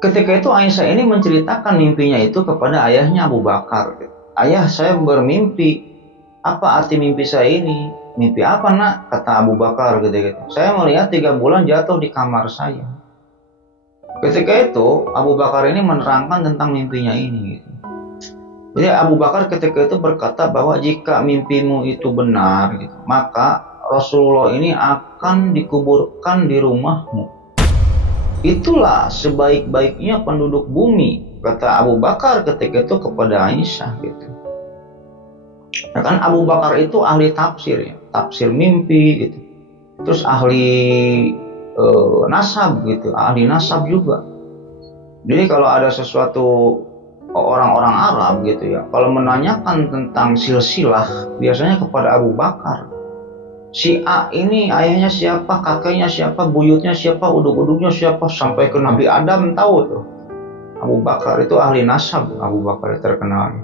Ketika itu Aisyah ini menceritakan mimpinya itu kepada ayahnya Abu Bakar. Ayah, saya bermimpi. Apa arti mimpi saya ini? Mimpi apa nak? Kata Abu Bakar gitu. Saya melihat 3 bulan jatuh di kamar saya. Ketika itu Abu Bakar ini menerangkan tentang mimpinya ini. Gitu. Jadi Abu Bakar ketika itu berkata bahwa jika mimpimu itu benar, gitu, maka Rasulullah ini akan dikuburkan di rumahmu. Itulah sebaik-baiknya penduduk bumi, kata Abu Bakar ketika itu kepada Aisyah gitu. Nah, kan Abu Bakar itu ahli tafsir ya, tafsir mimpi gitu. Terus ahli nasab gitu, ahli nasab juga. Jadi kalau ada sesuatu orang-orang Arab gitu ya, kalau menanyakan tentang silsilah biasanya kepada Abu Bakar. Si A ini ayahnya siapa, kakeknya siapa, buyutnya siapa, uduk-uduknya siapa, sampai ke Nabi Adam tahu tuh. Abu Bakar itu ahli nasab, Abu Bakar terkenal.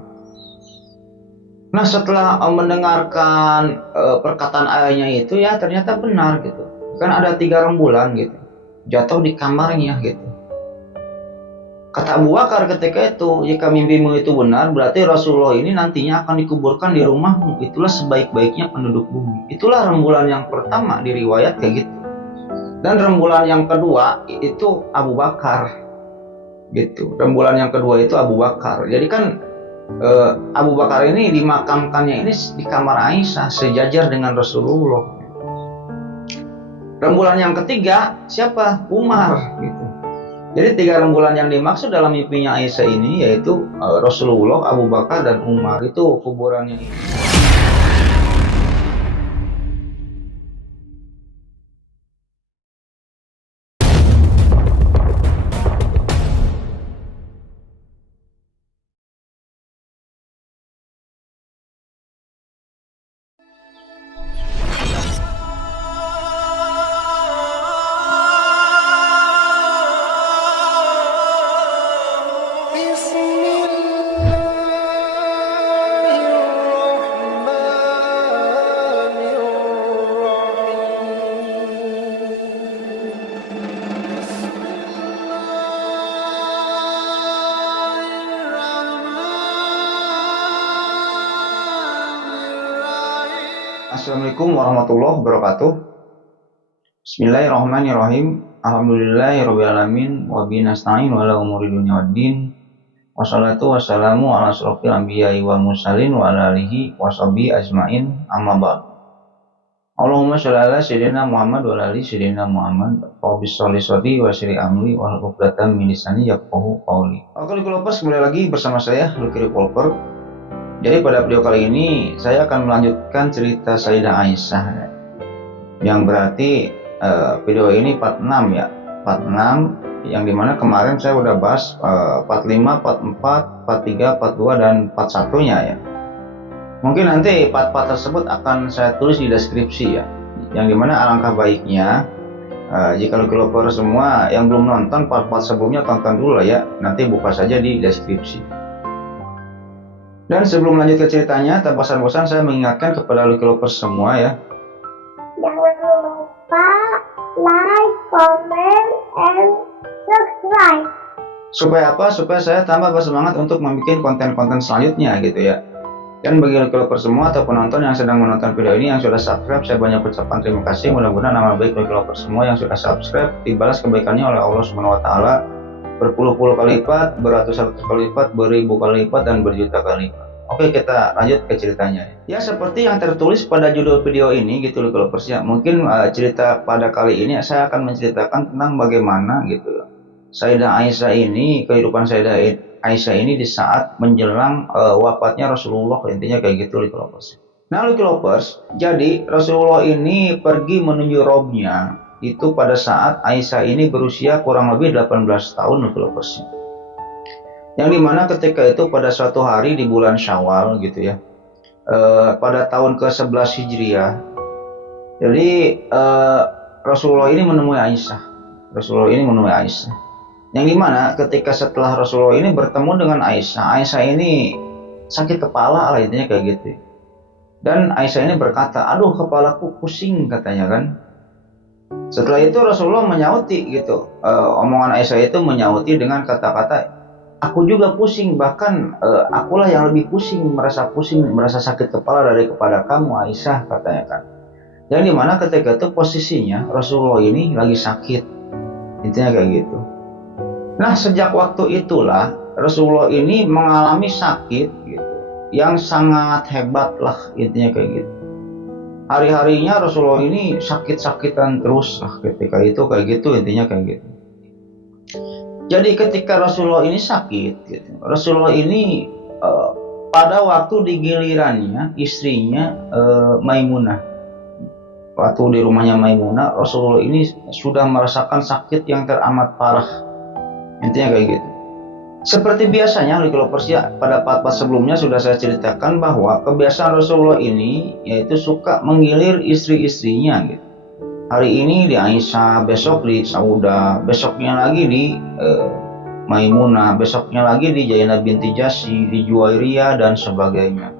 Nah setelah mendengarkan perkataan ayahnya itu ya ternyata benar gitu. Kan ada 3 rembulan gitu, jatuh di kamarnya gitu. Kata Abu Bakar ketika itu, jika mimpimu itu benar, berarti Rasulullah ini nantinya akan dikuburkan di rumahmu. Itulah sebaik-baiknya penduduk bumi. Itulah rembulan yang pertama di riwayat kayak gitu. Dan rembulan yang kedua itu Abu Bakar. Gitu. Rembulan yang kedua itu Abu Bakar. Jadi kan Abu Bakar ini dimakamkannya ini di kamar Aisyah sejajar dengan Rasulullah. Rembulan yang ketiga siapa? Umar gitu. Jadi 3 rembulan yang dimaksud dalam mimpinya Aisyah ini yaitu Rasulullah, Abu Bakar, dan Umar. Itu kuburannya ini. Assalamualaikum warahmatullahi wabarakatuh. Bismillahirrahmanirrahim. Alhamdulillahirrabbilalamin. Wabihi nasta'in wa ala umuri dunya waddin. Wassalatu wassalamu ala asrofil anbiya'i wal mursalin wa ala alihi washabihi ajmain. Amma ba'd. Allahumma sholli ala sayyidina Muhammad wa ala ali sayyidina Muhammad. Rabbi sholli sholli wa sirri amri wa uqdatan min lisani yafqahu qawli. Oke, Lucky kembali lagi bersama saya Lucky Revolver. Jadi pada video kali ini saya akan melanjutkan cerita Sayyidah Aisyah, yang berarti video ini part 6 ya, part 6 yang dimana kemarin saya udah bahas part 5, part 4, part 3, part 2, dan part 1-nya ya. Mungkin nanti part-part tersebut akan saya tulis di deskripsi ya, yang dimana alangkah baiknya jika Lucky semua yang belum nonton part-part sebelumnya tonton dulu lah ya, nanti buka saja di deskripsi. Dan sebelum lanjut ke ceritanya, tanpa bosan-bosan saya mengingatkan kepada Lucky Lovers semua ya. Jangan lupa like, comment, and subscribe. Supaya apa? Supaya saya tambah bersemangat untuk membuat konten-konten selanjutnya gitu ya. Dan bagi Lucky Lovers semua atau penonton yang sedang menonton video ini yang sudah subscribe, saya banyak ucapkan terima kasih. Mudah-mudahan nama baik Lucky Lovers semua yang sudah subscribe dibalas kebaikannya oleh Allah Subhanahu wa taala berpuluh-puluh kali lipat, beratus-ratus kali lipat, beribu kali lipat, dan berjuta kali lipat. Oke, kita lanjut ke ceritanya. Ya, seperti yang tertulis pada judul video ini gitu loh kalau ya. Mungkin cerita pada kali ini saya akan menceritakan tentang bagaimana gitu loh Sayyidah Aisyah ini, kehidupan Sayyidah Aisyah ini di saat menjelang wafatnya Rasulullah, intinya kayak gitu loh kalau. Nah, Lucky Lovers, jadi Rasulullah ini pergi menuju robnya itu pada saat Aisyah ini berusia kurang lebih 18 tahun Lucky Lovers. Yang dimana ketika itu pada suatu hari di bulan Syawal gitu ya, pada tahun ke-11 Hijriah. Jadi Rasulullah ini menemui Aisyah. Yang dimana ketika setelah Rasulullah ini bertemu dengan Aisyah, Aisyah ini sakit kepala lah intinya kayak gitu. Dan Aisyah ini berkata, aduh kepalaku pusing katanya kan. Setelah itu Rasulullah menyauti gitu, omongan Aisyah itu menyauti dengan kata-kata, aku juga pusing, bahkan akulah yang lebih pusing, merasa sakit kepala daripada kamu Aisyah, katanya kan. Yang dimana ketika itu posisinya Rasulullah ini lagi sakit, intinya kayak gitu. Nah, sejak waktu itulah Rasulullah ini mengalami sakit gitu, yang sangat hebat lah, intinya kayak gitu. Hari-harinya Rasulullah ini sakit-sakitan terus lah ketika itu, kayak gitu, intinya kayak gitu. Jadi ketika Rasulullah ini sakit gitu, Rasulullah ini pada waktu di gilirannya istrinya Maimunah, waktu di rumahnya Maimunah, Rasulullah ini sudah merasakan sakit yang teramat parah, intinya kayak gitu. Seperti biasanya, kalau Persia pada part-part sebelumnya sudah saya ceritakan bahwa kebiasaan Rasulullah ini yaitu suka menggilir istri-istrinya gitu. Hari ini di Aisyah, besok di Saudah, besoknya lagi di Maimunah, besoknya lagi di Zainab binti Jahsy, di Juwairiyah dan sebagainya.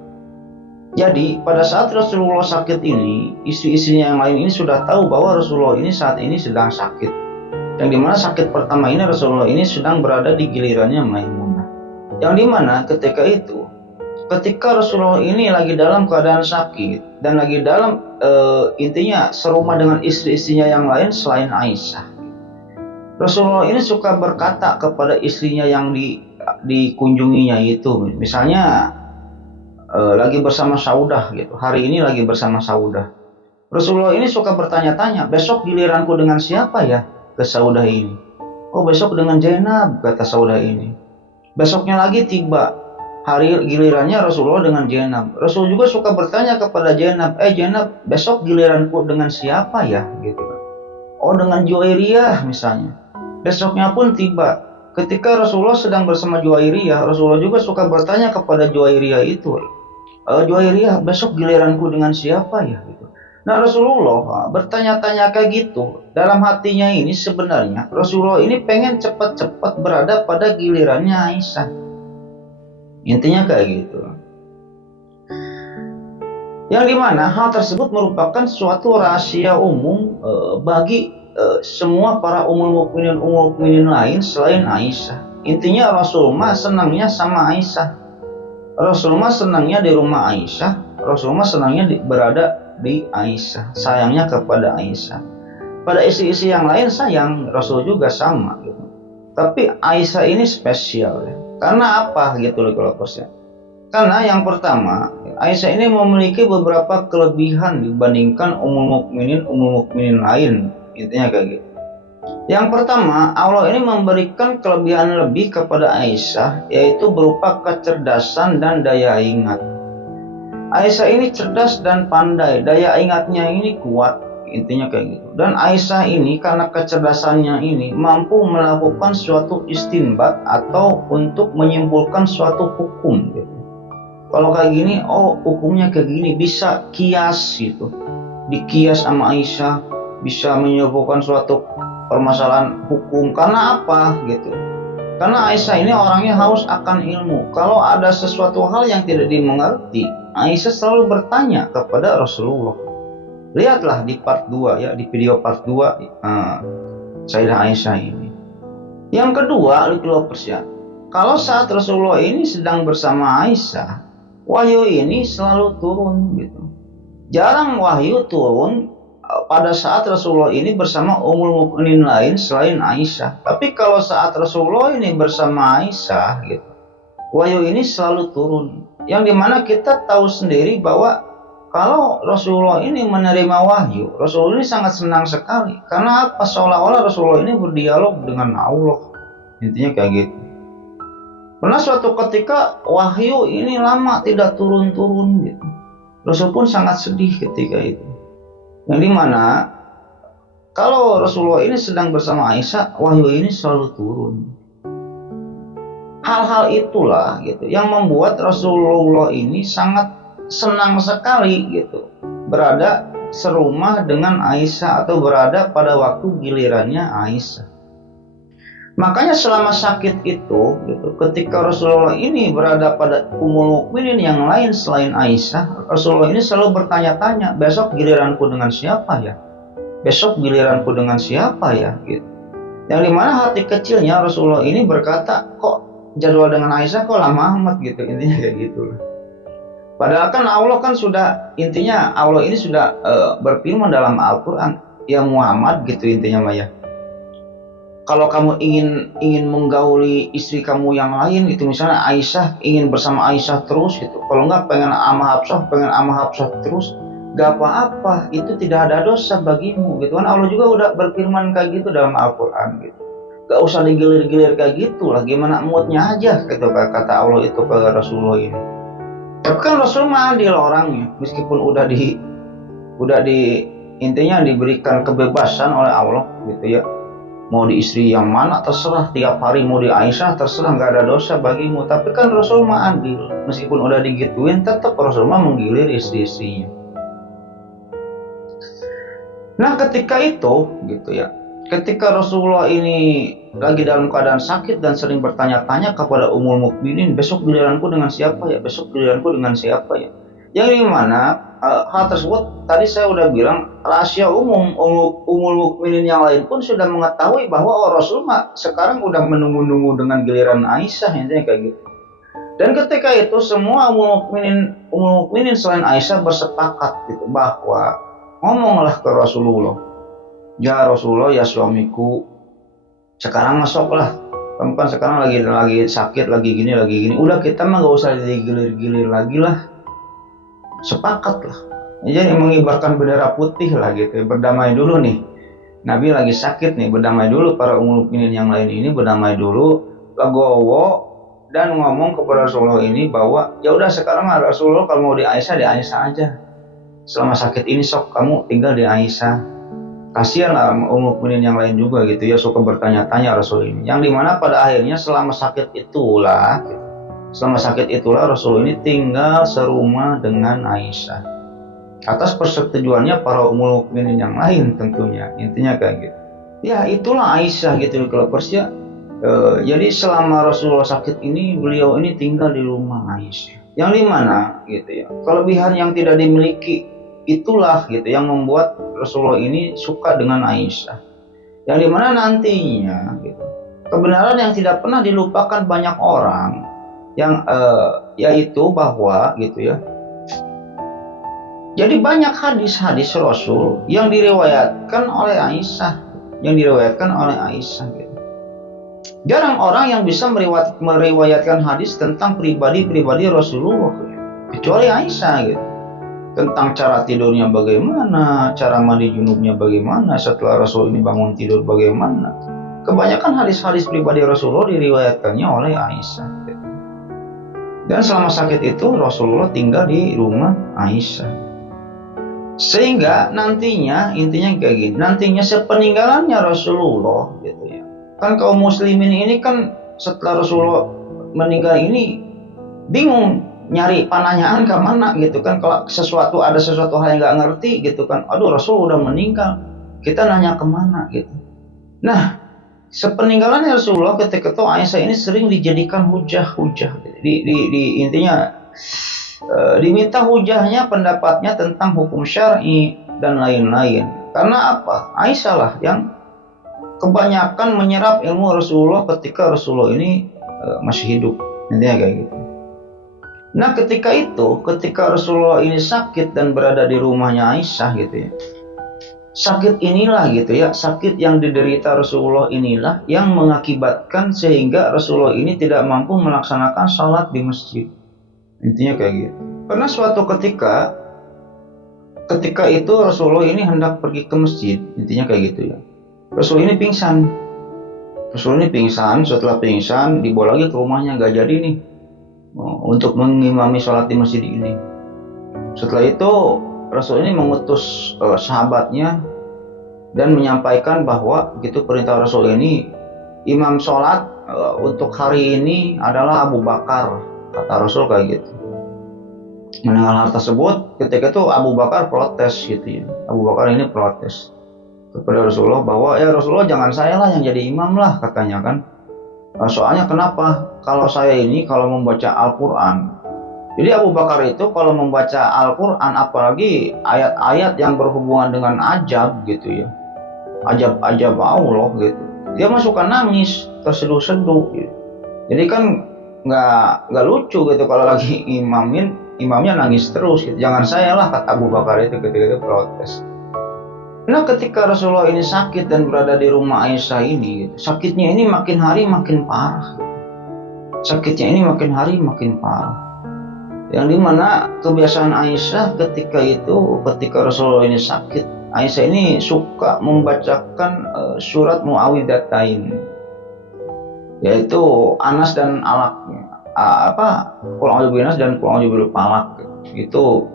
Jadi pada saat Rasulullah sakit ini, istri-istrinya yang lain ini sudah tahu bahwa Rasulullah ini saat ini sedang sakit. Yang dimana sakit pertama ini Rasulullah ini sedang berada di gilirannya Maimunah. Yang dimana ketika Rasulullah ini lagi dalam keadaan sakit dan lagi dalam intinya serumah dengan istri-istrinya yang lain selain Aisyah, Rasulullah ini suka berkata kepada istrinya yang dikunjunginya itu, misalnya lagi bersama Saudah gitu, hari ini lagi bersama Saudah, Rasulullah ini suka bertanya-tanya, besok giliranku dengan siapa ya? Ke Saudah ini. Oh, besok dengan Zainab, kata Saudah ini. Besoknya lagi tiba hari gilirannya Rasulullah dengan Zainab. Rasul juga suka bertanya kepada Zainab, Zainab, besok giliranku dengan siapa ya? Gitu. Oh, dengan Juwairiyah misalnya. Besoknya pun tiba. Ketika Rasulullah sedang bersama Juwairiyah, Rasulullah juga suka bertanya kepada Juwairiyah itu, Juwairiyah, besok giliranku dengan siapa ya? Gitu. Nah, Rasulullah bertanya-tanya kayak gitu. Dalam hatinya ini sebenarnya Rasulullah ini pengen cepat-cepat berada pada gilirannya Aisyah. Intinya kayak gitu. Yang dimana hal tersebut merupakan suatu rahasia umum bagi semua para ummul mukminin lain selain Aisyah. Intinya Rasulullah senangnya sama Aisyah. Rasulullah senangnya di rumah Aisyah. Rasulullah senangnya berada di Aisyah, sayangnya kepada Aisyah. Pada istri-istri yang lain sayang, Rasul juga sama gitu. Tapi Aisyah ini spesial ya. Karena apa gitu loh kalau Persia? Karena yang pertama, Aisyah ini memiliki beberapa kelebihan dibandingkan ummul mukminin lain, intinya kayak gitu. Yang pertama, Allah ini memberikan kelebihan lebih kepada Aisyah, yaitu berupa kecerdasan dan daya ingat. Aisyah ini cerdas dan pandai, daya ingatnya ini kuat, intinya kayak gitu. Dan Aisyah ini karena kecerdasannya ini mampu melakukan suatu istinbat atau untuk menyimpulkan suatu hukum gitu. Kalau kayak gini, oh hukumnya kayak gini, bisa kias gitu. Dikias sama Aisyah, bisa menyimpulkan suatu permasalahan hukum. Karena apa gitu? Karena Aisyah ini orangnya haus akan ilmu. Kalau ada sesuatu hal yang tidak dimengerti, Aisyah selalu bertanya kepada Rasulullah. Lihatlah di part 2 ya, di video part 2 Sayyidah Aisyah ini. Yang kedua, kalau saat Rasulullah ini sedang bersama Aisyah, wahyu ini selalu turun gitu. Jarang wahyu turun pada saat Rasulullah ini bersama ummul mukminin lain selain Aisyah. Tapi kalau saat Rasulullah ini bersama Aisyah gitu, wahyu ini selalu turun. Yang dimana kita tahu sendiri bahwa kalau Rasulullah ini menerima wahyu, Rasulullah ini sangat senang sekali. Karena apa? Seolah-olah Rasulullah ini berdialog dengan Allah. Intinya kayak gitu. Pernah suatu ketika wahyu ini lama tidak turun-turun gitu. Rasul pun sangat sedih ketika itu. Yang dimana kalau Rasulullah ini sedang bersama Aisyah, wahyu ini selalu turun. Hal-hal itulah gitu yang membuat Rasulullah ini sangat senang sekali gitu berada serumah dengan Aisyah atau berada pada waktu gilirannya Aisyah. Makanya selama sakit itu gitu, ketika Rasulullah ini berada pada ummul mukminin yang lain selain Aisyah, Rasulullah ini selalu bertanya-tanya, besok giliranku dengan siapa ya? besok giliranku dengan siapa ya gitu. Yang dimana hati kecilnya Rasulullah ini berkata, kok jadwal dengan Aisyah kok lama amat gitu, intinya kayak gitu. Padahal kan Allah kan sudah, intinya Allah ini sudah berfirman dalam Al-Quran, ya Muhammad gitu intinya Maya. Kalau kamu ingin menggauli istri kamu yang lain gitu, misalnya Aisyah, ingin bersama Aisyah terus gitu, kalau enggak pengen sama Hafsah terus, gak apa-apa, itu tidak ada dosa bagimu gitu kan. Allah juga udah berfirman kayak gitu dalam Al-Quran gitu. Gak usah digilir-gilir kayak gitu lah, gimana moodnya aja gitu kata Allah itu ke Rasulullah ini. Tapi kan Rasul mah adil orangnya, meskipun udah di intinya diberikan kebebasan oleh Allah gitu ya. Mau di istri yang mana terserah, tiap hari mau di Aisyah terserah, nggak ada dosa bagimu. Tapi kan Rasul mah adil, meskipun udah digituin tetap Rasul mah menggilir istri-istrinya. Nah ketika itu gitu ya, ketika Rasulullah ini lagi dalam keadaan sakit dan sering bertanya-tanya kepada Ummul Mukminin, besok giliranku dengan siapa ya, besok giliranku dengan siapa ya. Yang dimana hal tersebut tadi saya udah bilang rahasia umum. Ummul Mukminin yang lain pun sudah mengetahui bahwa Rasul sekarang udah menunggu-nunggu dengan giliran Aisyah, intinya kayak gitu. Dan ketika itu semua Ummul Mukminin selain Aisyah bersepakat gitu bahwa ngomonglah ke Rasulullah, ya Rasulullah ya suamiku, sekarang masuklah, kamu kan sekarang lagi sakit, lagi gini, udah kita mah gak usah digilir-gilir lagi lah, sepakat lah. Jadi mengibarkan bendera putih lah gitu, berdamai dulu nih. Nabi lagi sakit nih, berdamai dulu, para Ummul Mukminin yang lain ini berdamai dulu, legowo dan ngomong kepada Rasulullah ini bahwa ya udah sekarang Rasulullah kalau mau di Aisyah aja. Selama sakit ini sok kamu tinggal di Aisyah. Kasihan lah Ummul Mukminin yang lain juga gitu ya, suka bertanya-tanya Rasul ini. Yang dimana pada akhirnya selama sakit itulah Rasul ini tinggal serumah dengan Aisyah atas persetujuannya para Ummul Mukminin yang lain tentunya, intinya kayak gitu. Ya itulah Aisyah gitu kalau Persia. Jadi selama Rasulullah sakit ini beliau ini tinggal di rumah Aisyah. Yang dimana gitu ya, kelebihan yang tidak dimiliki itulah gitu yang membuat Rasulullah ini suka dengan Aisyah. Yang dimana nantinya gitu, kebenaran yang tidak pernah dilupakan banyak orang yang yaitu bahwa gitu ya. Jadi banyak hadis-hadis Rasul yang diriwayatkan oleh Aisyah, gitu. Jarang orang yang bisa meriwayatkan hadis tentang pribadi Rasulullah kecuali Aisyah gitu. Tentang cara tidurnya bagaimana, cara mandi junubnya bagaimana, setelah Rasul ini bangun tidur bagaimana. Kebanyakan hadis-hadis pribadi Rasulullah diriwayatkannya oleh Aisyah. Dan selama sakit itu Rasulullah tinggal di rumah Aisyah. Sehingga nantinya intinya kayak gini, nantinya sepeninggalannya Rasulullah gitu ya. Kan kaum muslimin ini kan setelah Rasulullah meninggal ini bingung nyari pananyaan ke mana gitu kan. Kalau ada sesuatu hal yang nggak ngerti gitu kan, aduh Rasul udah meninggal, kita nanya kemana gitu. Nah sepeninggalan Rasulullah ketika itu Aisyah ini sering dijadikan hujah gitu. Intinya diminta hujahnya, pendapatnya tentang hukum syar'i dan lain-lain. Karena apa? Aisyah lah yang kebanyakan menyerap ilmu Rasulullah ketika Rasulullah ini masih hidup, intinya kayak gitu. Nah ketika Rasulullah ini sakit dan berada di rumahnya Aisyah gitu ya, sakit inilah gitu ya, sakit yang diderita Rasulullah inilah yang mengakibatkan sehingga Rasulullah ini tidak mampu melaksanakan sholat di masjid, intinya kayak gitu. Karena suatu ketika itu Rasulullah ini hendak pergi ke masjid, intinya kayak gitu ya. Rasul ini pingsan, setelah pingsan dibawa lagi ke rumahnya, gak jadi nih untuk mengimami sholat di masjid ini. Setelah itu Rasul ini mengutus sahabatnya dan menyampaikan bahwa gitu perintah Rasul ini, imam sholat untuk hari ini adalah Abu Bakar, kata Rasul kayak gitu. Mendengar hal tersebut, ketika itu Abu Bakar protes gitu ya. Abu Bakar ini protes kepada Rasulullah bahwa ya Rasulullah jangan saya lah yang jadi imam lah, katanya kan. Soalnya kenapa? Kalau saya ini kalau membaca Al-Quran, jadi Abu Bakar itu kalau membaca Al-Quran, apalagi ayat-ayat yang berhubungan dengan ajab gitu ya, ajab-ajab Allah gitu. Dia mah suka nangis, terseduh-seduh gitu. Jadi kan nggak lucu gitu kalau lagi imamnya nangis terus gitu. Jangan saya lah, kata Abu Bakar itu ketika itu protes. Nah, ketika Rasulullah ini sakit dan berada di rumah Aisyah ini gitu, sakitnya ini makin hari makin parah gitu. Sakitnya ini makin hari makin parah. Yang dimana kebiasaan Aisyah ketika Rasulullah ini sakit, Aisyah ini suka membacakan surat Muawwidzatain, yaitu Anas dan Alaknya, Qul a'udzu binas dan Qul a'udzu birabbil falaq. Itu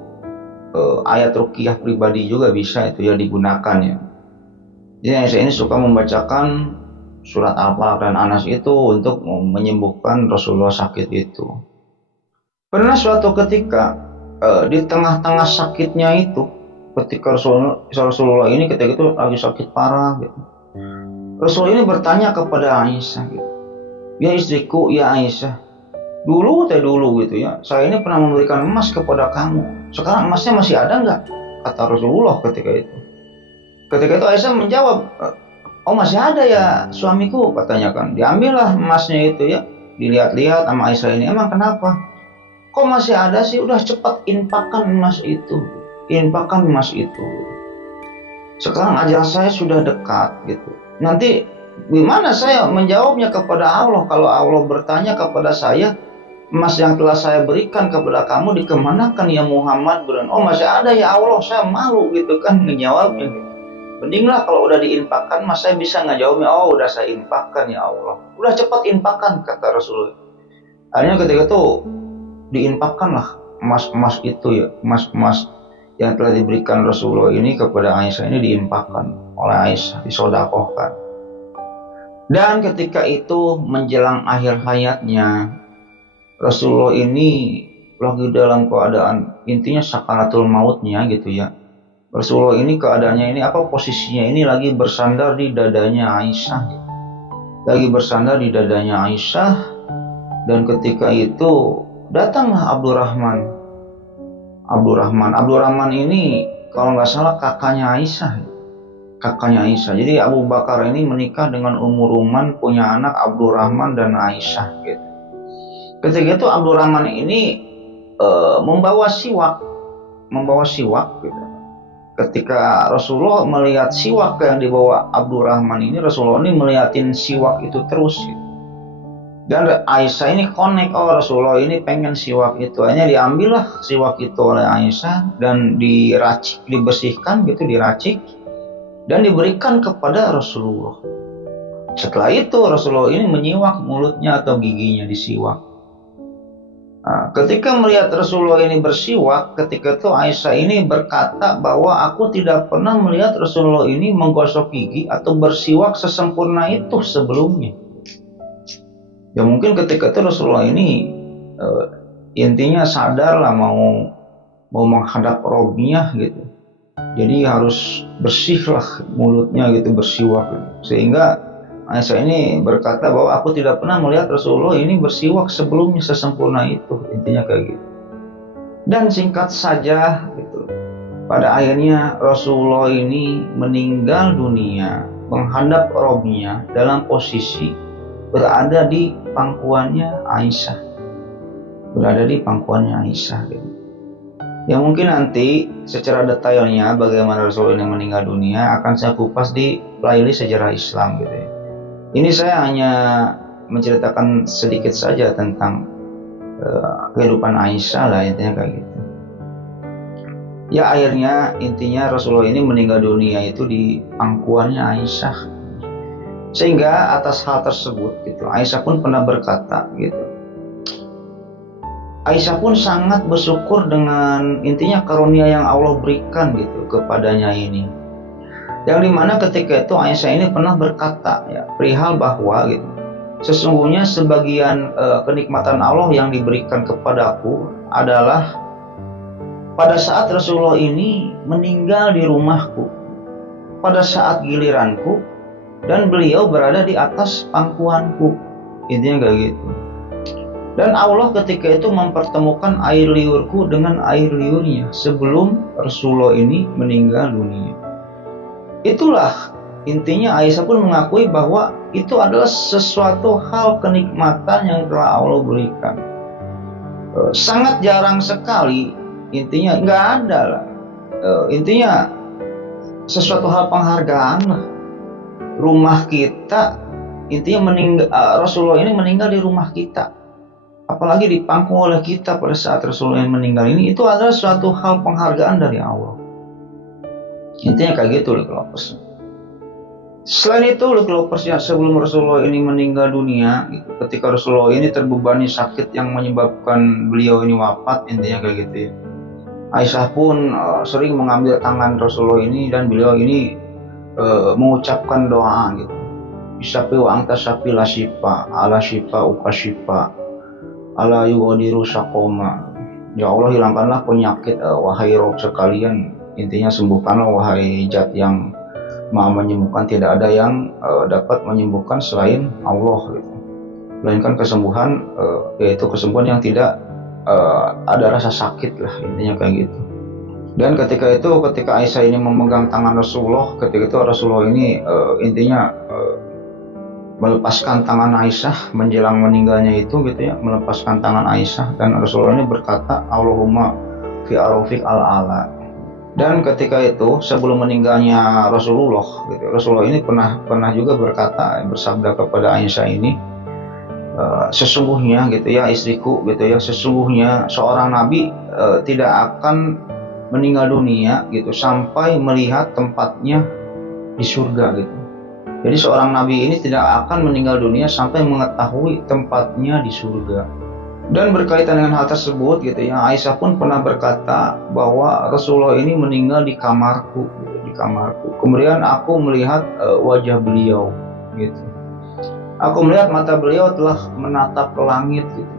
ayat ruqyah pribadi juga bisa itu ya digunakan ya. Jadi Aisyah ini suka membacakan surat Al-Falaq dan Anas itu untuk menyembuhkan Rasulullah sakit itu. Pernah suatu ketika di tengah-tengah sakitnya itu, ketika Rasulullah ini ketika itu lagi sakit parah gitu, Rasulullah ini bertanya kepada Aisyah gitu, ya istriku, ya Aisyah, dulu gitu ya, saya ini pernah memberikan emas kepada kamu, sekarang emasnya masih ada nggak? Kata Rasulullah ketika itu. Ketika itu Aisyah menjawab, oh masih ada ya suamiku, katanya kan. Diambillah emasnya itu ya, dilihat-lihat sama Aisyah ini, emang kenapa? Kok masih ada sih? Udah cepat infakkan emas itu. Infakkan emas itu. Sekarang ajal saya sudah dekat gitu. Nanti gimana saya menjawabnya kepada Allah kalau Allah bertanya kepada saya, emas yang telah saya berikan kepada kamu dikemanakan ya Muhammad? Oh masih ada ya Allah, saya malu gitu kan ngejawabnya gitu. Mendinglah kalau udah diinfakkan, mas saya bisa ngejawabnya, oh udah saya infakkan ya Allah. Udah cepat infakkan, kata Rasulullah. Akhirnya ketika itu diinfakkanlah emas-emas itu ya, emas-emas yang telah diberikan Rasulullah ini kepada Aisyah ini diinfakkan oleh Aisyah, disodakohkan. Dan ketika itu menjelang akhir hayatnya, Rasulullah ini lagi dalam keadaan intinya sakaratul mautnya gitu ya. Rasulullah ini keadaannya ini posisinya ini lagi bersandar di dadanya Aisyah. Lagi bersandar di dadanya Aisyah, dan ketika itu datanglah Abdurrahman. Abdurrahman ini kalau nggak salah kakaknya Aisyah. Jadi Abu Bakar ini menikah dengan Ummu Ruman, punya anak Abdurrahman dan Aisyah gitu. Ketika itu Abdurrahman ini membawa siwak gitu. Ketika Rasulullah melihat siwak yang dibawa Abdurrahman ini, Rasulullah ini melihatin siwak itu terus gitu. Dan Aisyah ini connect, oh Rasulullah ini pengen siwak itu. Hanya diambillah siwak itu oleh Aisyah dan diracik, dibersihkan gitu, diracik dan diberikan kepada Rasulullah. Setelah itu Rasulullah ini menyiwak mulutnya atau giginya disiwak. Nah, ketika melihat Rasulullah ini bersiwak, ketika itu Aisyah ini berkata bahwa aku tidak pernah melihat Rasulullah ini menggosok gigi atau bersiwak sesempurna itu sebelumnya. Ya mungkin ketika itu Rasulullah ini intinya sadar lah mau menghadap Robnya gitu. Jadi harus bersihlah mulutnya gitu, bersiwak gitu. Sehingga Aisyah ini berkata bahwa aku tidak pernah melihat Rasulullah ini bersiwak sebelumnya sesempurna itu, intinya kayak gitu. Dan singkat saja gitu, pada akhirnya Rasulullah ini meninggal dunia menghadap Robnya dalam posisi berada di pangkuannya Aisyah. Gitu. Ya mungkin nanti secara detailnya bagaimana Rasulullah ini meninggal dunia akan saya kupas di playlist sejarah Islam gitu ya. Ini saya hanya menceritakan sedikit saja tentang kehidupan Aisyah lah, intinya kayak gitu. Ya akhirnya intinya Rasulullah ini meninggal dunia itu di pangkuannya Aisyah. Sehingga atas hal tersebut gitu, Aisyah pun pernah berkata gitu. Aisyah pun sangat bersyukur dengan intinya karunia yang Allah berikan gitu kepadanya ini. Yang dimana ketika itu Aisyah ini pernah berkata ya, perihal bahwa gitu, sesungguhnya sebagian kenikmatan Allah yang diberikan kepadaku adalah pada saat Rasulullah ini meninggal di rumahku, pada saat giliranku, dan beliau berada di atas pangkuanku, intinya kayak gitu. Dan Allah ketika itu mempertemukan air liurku dengan air liurnya sebelum Rasulullah ini meninggal dunia. Itulah intinya Aisyah pun mengakui bahwa itu adalah sesuatu hal kenikmatan yang telah Allah berikan. Sangat jarang sekali, intinya nggak ada lah. Intinya sesuatu hal penghargaan lah. Rumah kita, intinya Rasulullah ini meninggal di rumah kita, apalagi dipangku oleh kita pada saat Rasulullah yang meninggal ini, itu adalah suatu hal penghargaan dari Allah. Intinya kayak gitu Lovers. Selain itu Lovers, ya, sebelum Rasulullah ini meninggal dunia, ketika Rasulullah ini terbebani sakit yang menyebabkan beliau ini wafat, intinya kayak gitu ya, Aisyah pun sering mengambil tangan Rasulullah ini dan beliau ini mengucapkan doa gitu. Isyafi wa anta syafi la syifa ala syifa uka syifa ala yughadiru syaqoma. Ya Allah, hilangkanlah penyakit wahai Rob sekalian, intinya sembuhkanlah wahai zat yang Maha menyembuhkan, tidak ada yang dapat menyembuhkan selain Allah gitu. Melainkan kesembuhan yaitu kesembuhan yang tidak ada rasa sakit lah, intinya kayak gitu. Dan ketika Aisyah ini memegang tangan Rasulullah, ketika itu Rasulullah ini intinya melepaskan tangan Aisyah menjelang meninggalnya itu gitu ya, melepaskan tangan Aisyah, dan Rasulullah ini berkata Allahumma fi arofik al-ala. Dan ketika itu sebelum meninggalnya Rasulullah gitu, Rasulullah ini pernah juga bersabda kepada Aisyah ini, sesungguhnya gitu ya istriku gitu ya, sesungguhnya seorang nabi tidak akan meninggal dunia gitu sampai melihat tempatnya di surga gitu. Jadi seorang nabi ini tidak akan meninggal dunia sampai mengetahui tempatnya di surga. Dan berkaitan dengan hal tersebut gitu ya, Aisyah pun pernah berkata bahwa Rasulullah ini meninggal di kamarku gitu, di kamarku. Kemudian aku melihat wajah beliau gitu. Aku melihat mata beliau telah menatap ke langit gitu.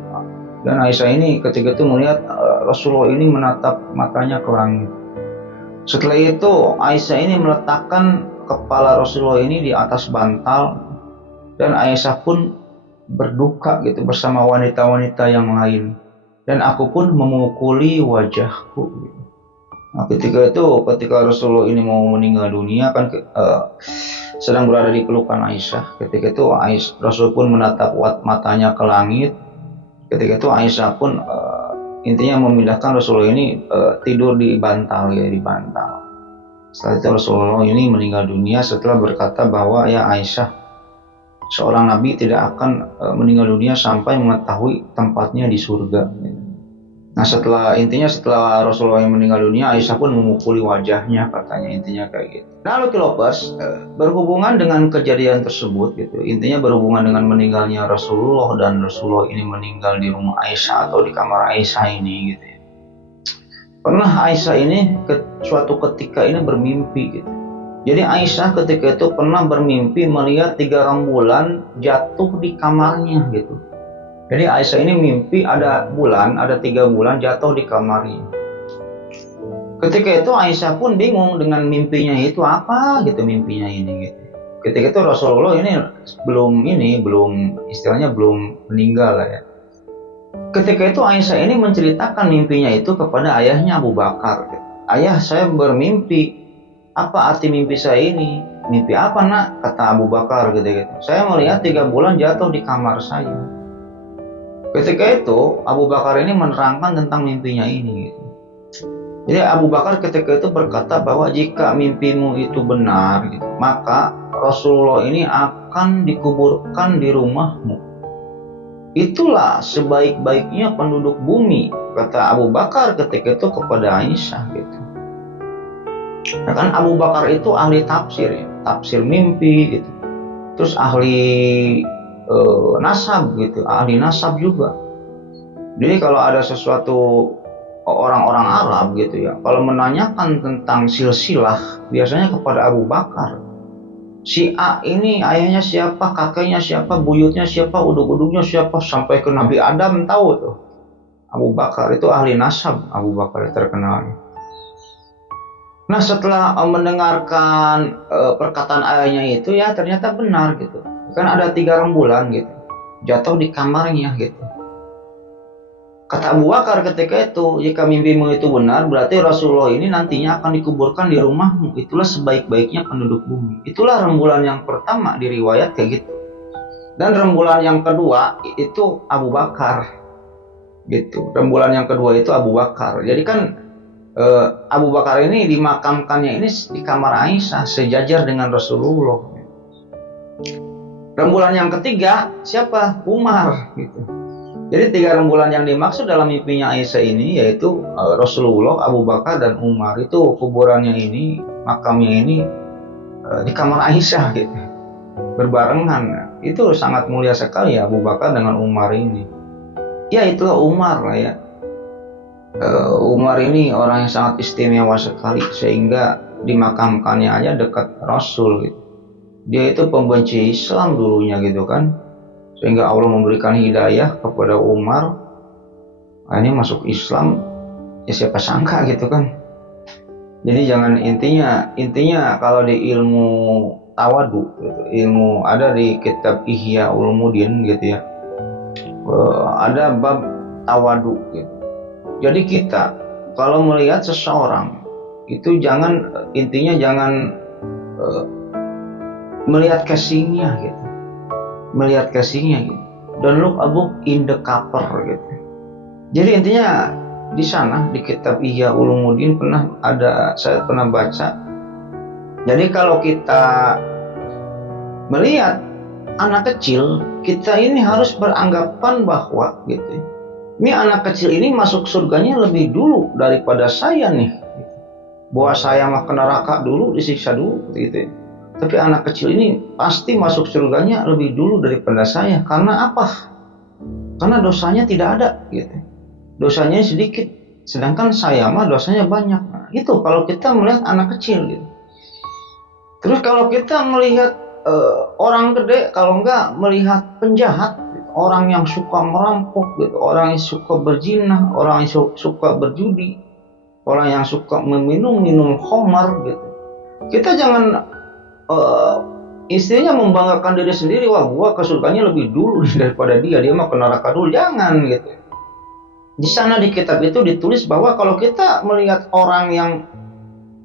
Dan Aisyah ini ketika itu melihat Rasulullah ini menatap matanya ke langit. Setelah itu Aisyah ini meletakkan kepala Rasulullah ini di atas bantal, dan Aisyah pun berduka gitu bersama wanita-wanita yang lain, dan aku pun memukuli wajahku gitu. Nah, ketika Rasulullah ini mau meninggal dunia kan sedang berada di pelukan Aisyah. Ketika itu Rasul pun menatap matanya ke langit. Ketika itu Aisyah pun intinya memindahkan Rasulullah ini tidur di bantal ya, di bantal. Setelah itu Rasulullah ini meninggal dunia setelah berkata bahwa ya Aisyah, seorang nabi tidak akan meninggal dunia sampai mengetahui tempatnya di surga. Nah setelah Rasulullah yang meninggal dunia, Aisyah pun memukuli wajahnya, katanya, intinya kayak gitu. Nah Lucky Lovers, berhubungan dengan kejadian tersebut gitu, intinya berhubungan dengan meninggalnya Rasulullah dan Rasulullah ini meninggal di rumah Aisyah atau di kamar Aisyah ini gitu ya. Pernah Aisyah ini suatu ketika ini bermimpi gitu. Jadi Aisyah ketika itu pernah bermimpi melihat 3 rembulan jatuh di kamarnya gitu. Jadi Aisyah ini mimpi ada 3 bulan jatuh di kamarnya. Ketika itu Aisyah pun bingung dengan mimpinya itu apa gitu, mimpinya ini gitu. Ketika itu Rasulullah ini belum istilahnya belum meninggal lah ya. Ketika itu Aisyah ini menceritakan mimpinya itu kepada ayahnya Abu Bakar gitu. Ayah, saya bermimpi. Apa arti mimpi saya ini? Mimpi apa nak? Kata Abu Bakar gitu. Saya melihat 3 bulan jatuh di kamar saya. Ketika itu Abu Bakar ini menerangkan tentang mimpinya ini gitu. Jadi Abu Bakar ketika itu berkata bahwa jika mimpimu itu benar gitu, maka Rasulullah ini akan dikuburkan di rumahmu. Itulah sebaik-baiknya penduduk bumi, kata Abu Bakar ketika itu kepada Aisyah gitu. Nah, kan Abu Bakar itu ahli tafsir ya, tafsir mimpi gitu. Terus ahli nasab gitu, ahli nasab juga. Jadi kalau ada sesuatu orang-orang Arab gitu ya, kalau menanyakan tentang silsilah biasanya kepada Abu Bakar. Si A ini ayahnya siapa, kakeknya siapa, buyutnya siapa, uduk-uduknya siapa, sampai ke Nabi Adam tahu tuh. Abu Bakar itu ahli nasab, Abu Bakar terkenal. Nah setelah mendengarkan perkataan ayahnya itu ya ternyata benar gitu. Kan ada 3 rembulan gitu jatuh di kamarnya gitu. Kata Abu Bakar ketika itu, jika mimpimu itu benar, berarti Rasulullah ini nantinya akan dikuburkan di rumahmu. Itulah sebaik-baiknya penduduk bumi. Itulah rembulan yang pertama di riwayat kayak gitu. Dan rembulan yang kedua itu Abu Bakar, gitu. Rembulan yang kedua itu Abu Bakar. Jadi kan Abu Bakar ini dimakamkannya ini di kamar Aisyah, sejajar dengan Rasulullah. Rembulan yang ketiga siapa? Umar, gitu. Jadi 3 rembulan yang dimaksud dalam mimpinya Aisyah ini yaitu Rasulullah, Abu Bakar, dan Umar. Itu kuburannya ini, makamnya ini di kamar Aisyah gitu, berbarengan. Itu sangat mulia sekali ya Abu Bakar dengan Umar ini. Ya itulah Umar lah ya. Umar ini orang yang sangat istimewa sekali sehingga dimakamkannya aja dekat Rasul gitu. Dia itu pembenci Islam dulunya gitu kan, sehingga Allah memberikan hidayah kepada Umar. Ini masuk Islam, ya siapa sangka gitu kan. Jadi jangan, intinya kalau di ilmu tawadu gitu, ilmu ada di kitab Ihya Ulumuddin gitu ya, ada bab tawadu gitu. Jadi kita kalau melihat seseorang itu intinya jangan melihat casingnya gitu, gitu. Don't look a book in the cover gitu. Jadi intinya di sana di kitab Ihya Ulumuddin saya pernah baca. Jadi kalau kita melihat anak kecil, kita ini harus beranggapan bahwa gitu, ini anak kecil ini masuk surganya lebih dulu daripada saya nih. Bahwa saya mah ke neraka dulu, disiksa dulu gitu. Tapi anak kecil ini pasti masuk surganya lebih dulu daripada saya. Karena apa? Karena dosanya tidak ada gitu. Dosanya sedikit, sedangkan saya mah dosanya banyak. Nah, itu kalau kita melihat anak kecil gitu. Terus kalau kita melihat orang gede, kalau enggak melihat penjahat, orang yang suka merampok gitu, orang yang suka berzina, orang yang suka berjudi, orang yang suka minum khamar gitu. Kita jangan istilahnya membanggakan diri sendiri, wah gua ke surganya lebih dulu daripada dia mah ke neraka dulu. Jangan gitu. Di sana di kitab itu ditulis bahwa kalau kita melihat orang yang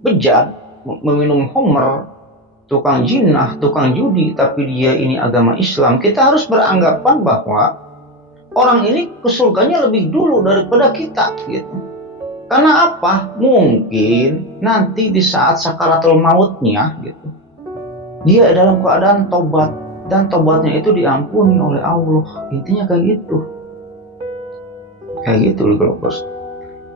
bejat, meminum khamar, tukang jinah, tukang judi, tapi dia ini agama Islam, kita harus beranggapan bahwa orang ini ke surganya lebih dulu daripada kita gitu. Karena apa? Mungkin nanti di saat sakaratul mautnya gitu, dia dalam keadaan tobat, dan tobatnya itu diampuni oleh Allah. Intinya kayak gitu. Kayak gitu loh bos.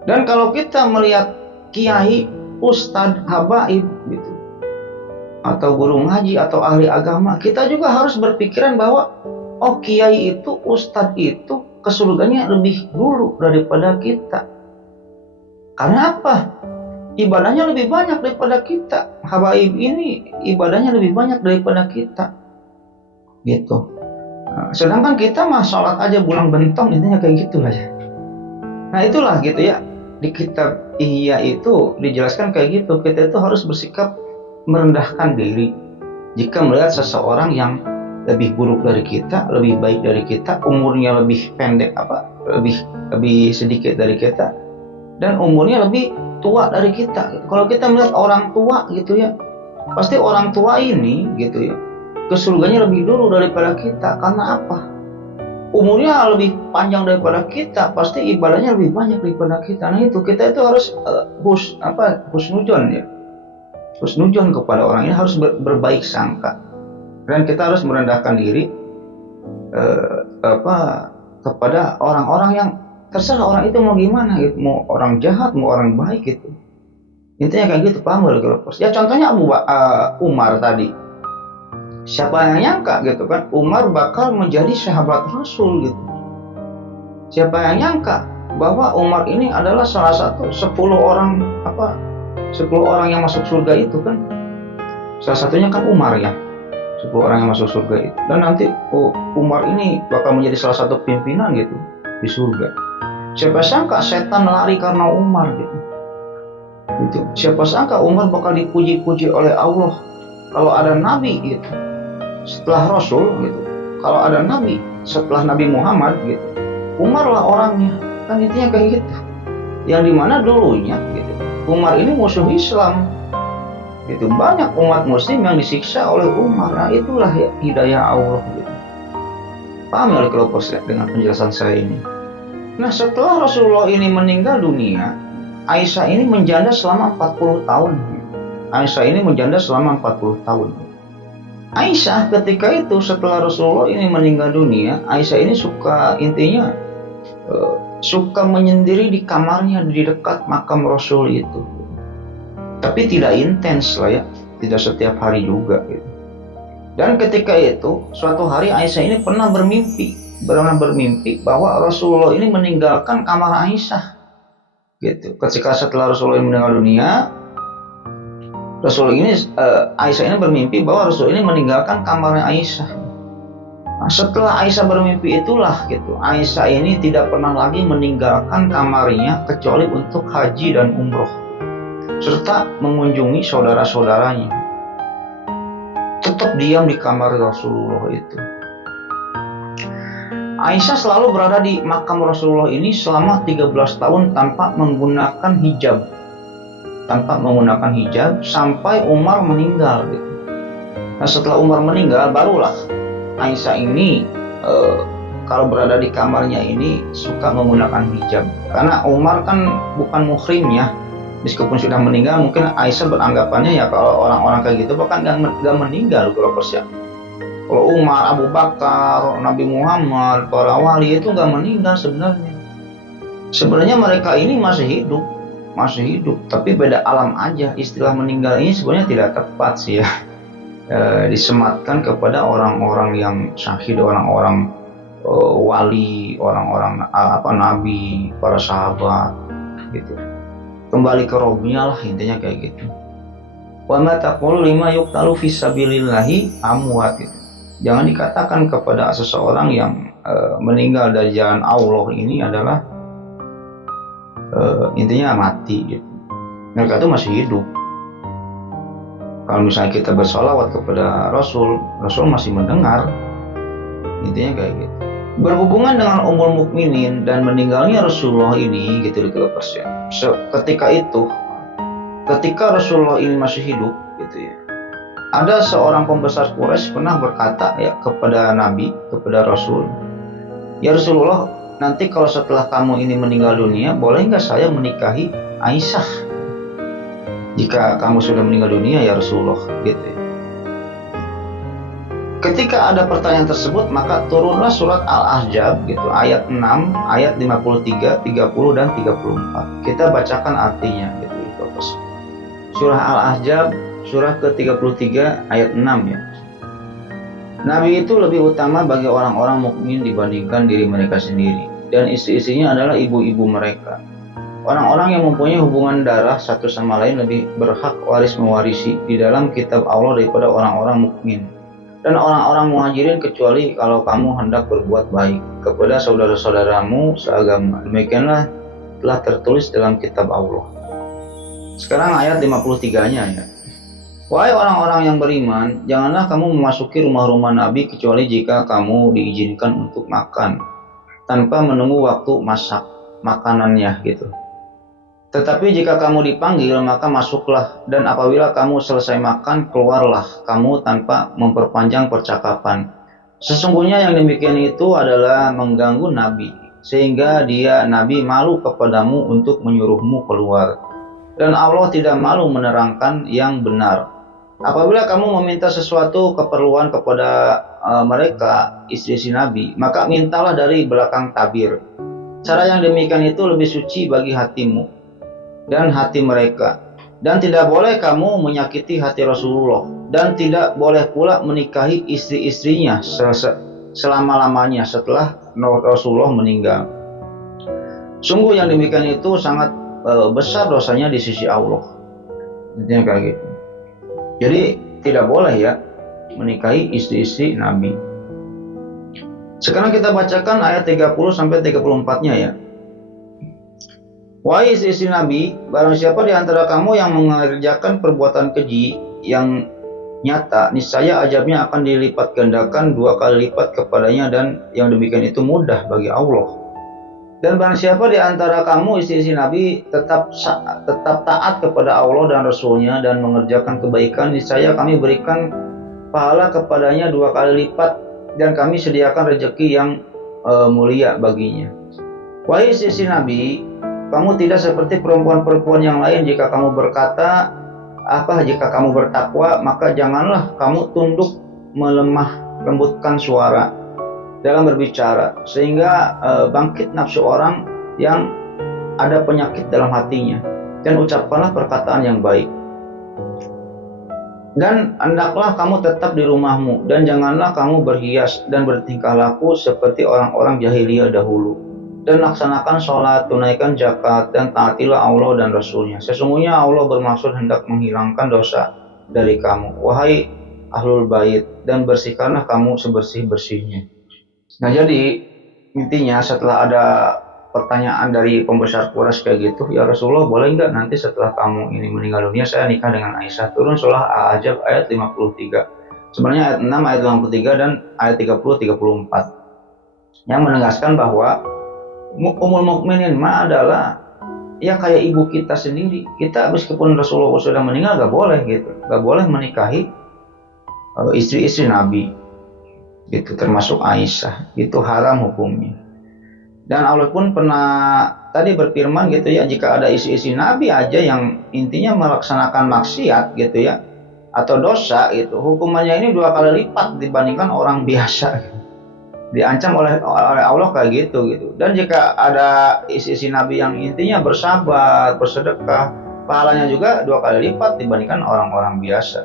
Dan kalau kita melihat kiai, ustadz, habaib gitu, atau guru ngaji atau ahli agama, kita juga harus berpikiran bahwa oh kiai itu, ustadz itu ke surganya lebih dulu daripada kita. Karena apa? Ibadahnya lebih banyak daripada kita. Habaib ini ibadahnya lebih banyak daripada kita gitu. Nah, sedangkan kita mah sholat aja bulang bentong, intinya kayak gitu lah ya. Nah itulah gitu ya, di kitab Ihya itu dijelaskan kayak gitu. Kita itu harus bersikap merendahkan diri jika melihat seseorang yang lebih buruk dari kita, lebih baik dari kita, umurnya lebih pendek lebih sedikit dari kita, dan umurnya lebih tua dari kita. Kalau kita melihat orang tua gitu ya, pasti orang tua ini gitu ya ke surganya lebih dulu daripada kita. Karena apa? Umurnya lebih panjang daripada kita, pasti ibadahnya lebih banyak daripada kita. Nah itu kita itu harus husnudzon ya, husnudzon kepada orang ini, harus berbaik sangka, dan kita harus merendahkan diri kepada orang-orang yang terserah orang itu mau gimana gitu, mau orang jahat, mau orang baik gitu. Intinya kayak gitu, paham gak? Ya contohnya Umar tadi, siapa yang nyangka gitu kan Umar bakal menjadi sahabat Rasul gitu. Siapa yang nyangka bahwa Umar ini adalah salah satu 10 orang yang masuk surga itu kan. Salah satunya kan Umar ya, 10 orang yang masuk surga itu. Dan nanti Umar ini bakal menjadi salah satu pimpinan gitu di surga. Siapa sangka setan lari karena Umar gitu. Siapa sangka Umar bakal dipuji-puji oleh Allah. Kalau ada nabi gitu setelah Rasul gitu, kalau ada nabi setelah Nabi Muhammad gitu, Umar lah orangnya. kan intinya kayak gitu. Yang dimana dulunya gitu, Umar ini musuh Islam gitu, banyak umat muslim yang disiksa oleh Umar. Nah itulah ya, hidayah Allah gitu. Paham ya kalau dengan penjelasan saya ini? Nah setelah Rasulullah ini meninggal dunia, Aisyah ini menjanda selama 40 tahun. Aisyah ini menjanda selama 40 tahun. Aisyah ketika itu setelah Rasulullah ini meninggal dunia, Aisyah ini suka intinya suka menyendiri di kamarnya di dekat makam Rasul itu. Tapi tidak intens lah ya, tidak setiap hari juga gitu. Dan ketika itu suatu hari Aisyah ini pernah bermimpi bahwa Rasulullah ini meninggalkan kamar Aisyah gitu. Ketika setelah Rasulullah ini meninggal dunia, Aisyah ini bermimpi bahwa Rasul ini meninggalkan kamarnya Aisyah. Nah, setelah Aisyah bermimpi itulah gitu, Aisyah ini tidak pernah lagi meninggalkan kamarnya kecuali untuk haji dan umroh, serta mengunjungi saudara-saudaranya. Tetap diam di kamar Rasulullah itu. Aisyah selalu berada di makam Rasulullah ini selama 13 tahun tanpa menggunakan hijab. Sampai Umar meninggal gitu. Nah setelah Umar meninggal barulah Aisyah ini kalau berada di kamarnya ini suka menggunakan hijab. Karena Umar kan bukan muhrim ya, meskipun sudah meninggal mungkin Aisyah beranggapannya ya kalau orang-orang kayak gitu bahkan gak meninggal kalau persiap. Kalau Umar, Abu Bakar, Nabi Muhammad, para wali itu gak meninggal sebenarnya. Sebenarnya mereka ini masih hidup, tapi beda alam aja. Istilah meninggal ini sebenarnya tidak tepat sih ya. Disematkan kepada orang-orang yang syahid, orang-orang wali, orang-orang nabi, para sahabat gitu. Kembali ke Robnya lah intinya kayak gitu. Wa ma taqulu lima yuqtalu fi sabilillahi amwat gitu. Jangan dikatakan kepada seseorang yang meninggal dari jalan Allah ini adalah intinya mati gitu. Mereka itu masih hidup. Kalau misalnya kita bersolawat kepada Rasul masih mendengar. Intinya kayak gitu. Berhubungan dengan Ummul Mukminin dan meninggalnya Rasulullah ini gitu ketika Rasulullah ini masih hidup gitu ya. Ada seorang pembesar Quraisy pernah berkata ya kepada Rasul, "Ya Rasulullah, nanti kalau setelah kamu ini meninggal dunia, boleh nggak saya menikahi Aisyah? Jika kamu sudah meninggal dunia ya Rasulullah," gitu ya. Ketika ada pertanyaan tersebut, maka turunlah surat Al-Ahzab gitu, ayat 6, ayat 53, 30 dan 34. Kita bacakan artinya gitu. Surah Al-Ahzab surah ke-33 ayat 6 ya. Nabi itu lebih utama bagi orang-orang mukmin dibandingkan diri mereka sendiri, dan istri-istrinya adalah ibu-ibu mereka. Orang-orang yang mempunyai hubungan darah satu sama lain lebih berhak mewarisi di dalam kitab Allah daripada orang-orang mukmin dan orang-orang muhajirin, kecuali kalau kamu hendak berbuat baik kepada saudara-saudaramu seagama. Demikianlah telah tertulis dalam kitab Allah. Sekarang ayat 53-nya ya. Wahai orang-orang yang beriman, janganlah kamu memasuki rumah-rumah Nabi kecuali jika kamu diizinkan untuk makan, tanpa menunggu waktu masak makanannya gitu. Tetapi jika kamu dipanggil, maka masuklah, dan apabila kamu selesai makan, keluarlah kamu tanpa memperpanjang percakapan. Sesungguhnya yang demikian itu adalah mengganggu Nabi, sehingga Nabi malu kepadamu untuk menyuruhmu keluar. Dan Allah tidak malu menerangkan yang benar. Apabila kamu meminta sesuatu keperluan kepada mereka, istri-istri Nabi, maka mintalah dari belakang tabir. Cara yang demikian itu lebih suci bagi hatimu dan hati mereka. Dan tidak boleh kamu menyakiti hati Rasulullah, dan tidak boleh pula menikahi istri-istrinya selama-lamanya setelah Rasulullah meninggal. Sungguh yang demikian itu sangat besar dosanya di sisi Allah. Intinya kayak gitu. Jadi tidak boleh ya menikahi istri-istri Nabi. Sekarang kita bacakan ayat 30 sampai 34-nya ya. Wahai istri-istri Nabi, barang siapa di antara kamu yang mengerjakan perbuatan keji yang nyata, niscaya azabnya akan dilipat gandakan 2 kali lipat kepadanya, dan yang demikian itu mudah bagi Allah. Dan barang siapa di antara kamu istri-istri Nabi tetap taat kepada Allah dan Rasulnya dan mengerjakan kebaikan, niscaya kami berikan pahala kepadanya 2 kali lipat dan kami sediakan rezeki yang mulia baginya. Wahai istri-istri Nabi, kamu tidak seperti perempuan-perempuan yang lain. Jika kamu berkata, jika kamu bertakwa, maka janganlah kamu tunduk melemah lembutkan suara dalam berbicara, sehingga bangkit nafsu orang yang ada penyakit dalam hatinya, dan ucapkanlah perkataan yang baik. Dan hendaklah kamu tetap di rumahmu, dan janganlah kamu berhias dan bertingkah laku seperti orang-orang jahiliyah dahulu. Dan laksanakan sholat, tunaikan zakat, dan taatilah Allah dan Rasulnya. Sesungguhnya Allah bermaksud hendak menghilangkan dosa dari kamu, wahai ahlul bait, dan bersihkanlah kamu sebersih-bersihnya. Nah, jadi intinya setelah ada pertanyaan dari pembesar Quraisy kayak gitu, ya Rasulullah, boleh nggak nanti setelah kamu ini meninggal dunia saya nikah dengan Aisyah? Turun surah Al-Ahzab ayat 53. Sebenarnya ayat 6, ayat 53 dan ayat 30-34 yang menegaskan bahwa Ummul Mukminin adalah ya kayak ibu kita sendiri. Kita meskipun Rasulullah sudah meninggal gak boleh gitu, gak boleh menikahi istri-istri Nabi gitu, termasuk Aisyah, itu haram hukumnya. Dan Allah pun pernah tadi berfirman gitu ya, jika ada istri-istri Nabi aja yang intinya melaksanakan maksiat gitu ya, atau dosa gitu, hukumannya ini 2 kali lipat dibandingkan orang biasa gitu. Diancam oleh Allah kayak gitu. Dan jika ada istri-istri Nabi yang intinya bersabar, bersedekah, pahalanya juga 2 kali lipat dibandingkan orang-orang biasa.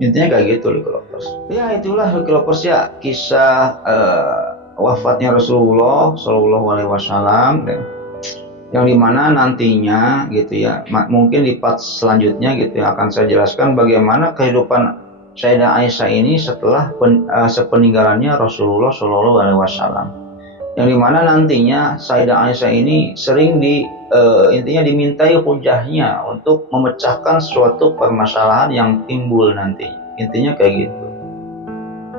Intinya kayak gitu, Lucky Lovers. Ya itulah Lucky Lovers ya, kisah wafatnya Rasulullah Shallallahu Alaihi Wasallam, yang dimana nantinya gitu ya, mungkin di part selanjutnya gitu ya, akan saya jelaskan bagaimana kehidupan Sayyidah Aisyah ini setelah sepeninggalannya Rasulullah Shallallahu Alaihi Wasallam, yang dimana nantinya Sayyidah Aisyah ini sering intinya dimintai hujahnya untuk memecahkan suatu permasalahan yang timbul nanti. Intinya kayak gitu.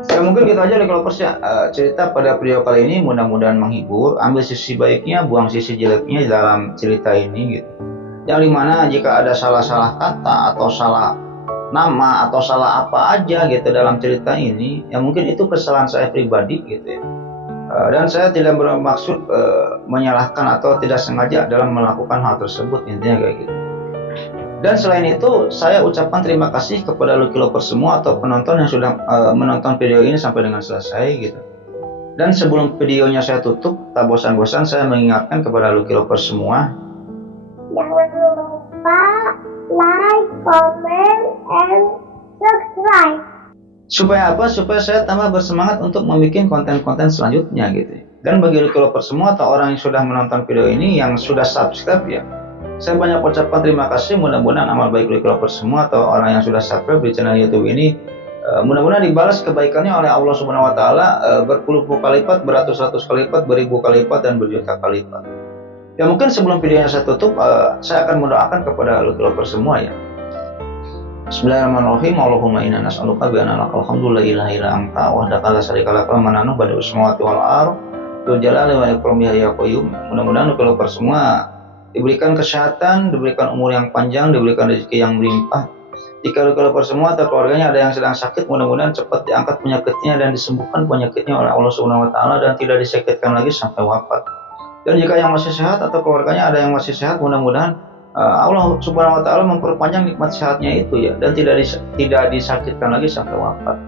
Ya mungkin kita aja Lucky Lovers ya, cerita pada video kali ini mudah-mudahan menghibur. Ambil sisi baiknya, buang sisi jeleknya dalam cerita ini gitu. Yang dimana jika ada salah-salah kata atau salah nama atau salah apa aja gitu dalam cerita ini, ya mungkin itu kesalahan saya pribadi gitu ya. Dan saya tidak bermaksud menyalahkan atau tidak sengaja dalam melakukan hal tersebut, intinya kayak gitu. Dan selain itu, saya ucapkan terima kasih kepada Lucky Lovers semua atau penonton yang sudah menonton video ini sampai dengan selesai gitu. Dan sebelum videonya saya tutup, tak bosan-bosan saya mengingatkan kepada Lucky Lovers semua, jangan lupa like, comment, and subscribe. Supaya apa? Supaya saya tambah bersemangat untuk membuat konten-konten selanjutnya gitu. Dan bagi Lucky Lovers semua atau orang yang sudah menonton video ini yang sudah subscribe ya, saya banyak ucapkan terima kasih. Mudah-mudahan amal baik Lucky Lovers semua atau orang yang sudah subscribe di channel YouTube ini mudah-mudahan dibalas kebaikannya oleh Allah Subhanahu wa taala berpuluh-puluh kali lipat, beratus-ratus kali lipat, beribu kali lipat, dan berjuta kali lipat. Ya mungkin sebelum videonya saya tutup, saya akan mendoakan kepada Lucky Lovers semua ya. Bismillahirrahmanirrahim. Allahumma inna nas'aluka bi anna lakal hamdu la ilaha illa anta wahdaka la syarika laka mananu badi'us samawati wal ardh dzul jalali wal ikram ya qayyum. Mudah-mudahan Lucky Lovers semua diberikan kesehatan, diberikan umur yang panjang, diberikan rezeki yang melimpah. Jika Lucky Lovers semua atau keluarganya ada yang sedang sakit, mudah-mudahan cepat diangkat penyakitnya dan disembuhkan penyakitnya oleh Allah Subhanahu wa taala dan tidak disakitkan lagi sampai wafat. Dan jika yang masih sehat atau keluarganya ada yang masih sehat, mudah-mudahan Allah Subhanahu wa taala memperpanjang nikmat sehatnya itu ya, dan tidak disakitkan lagi sampai wafat.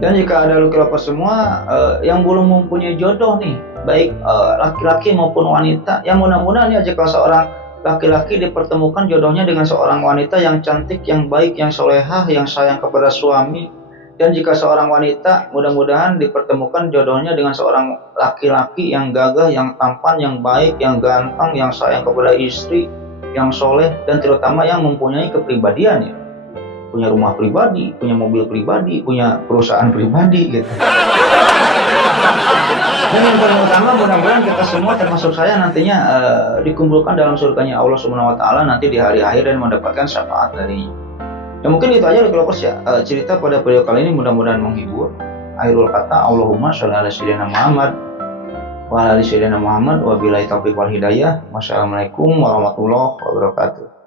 Dan jika ada Lucky Lovers semua yang belum mempunyai jodoh nih, baik laki-laki maupun wanita, yang mudah-mudahan ya jika seorang laki-laki dipertemukan jodohnya dengan seorang wanita yang cantik, yang baik, yang solehah, yang sayang kepada suami. Dan jika seorang wanita mudah-mudahan dipertemukan jodohnya dengan seorang laki-laki yang gagah, yang tampan, yang baik, yang ganteng, yang sayang kepada istri, yang soleh, dan terutama yang mempunyai kepribadian ya, punya rumah pribadi, punya mobil pribadi, punya perusahaan pribadi gitu. Dan yang paling utama mudah-mudahan kita semua termasuk saya nantinya dikumpulkan dalam surganya Allah Subhanahu wa taala nanti di hari akhir dan mendapatkan syafaat darinya. Ya mungkin itu aja Lucky Lovers ya, cerita pada video kali ini mudah-mudahan menghibur. Akhirul kata, Allahumma sholli ala sayyidina Muhammad. wa ala ali sayyidina Muhammad wa billahi taufiq wal hidayah. Wassalamualaikum warahmatullahi wabarakatuh.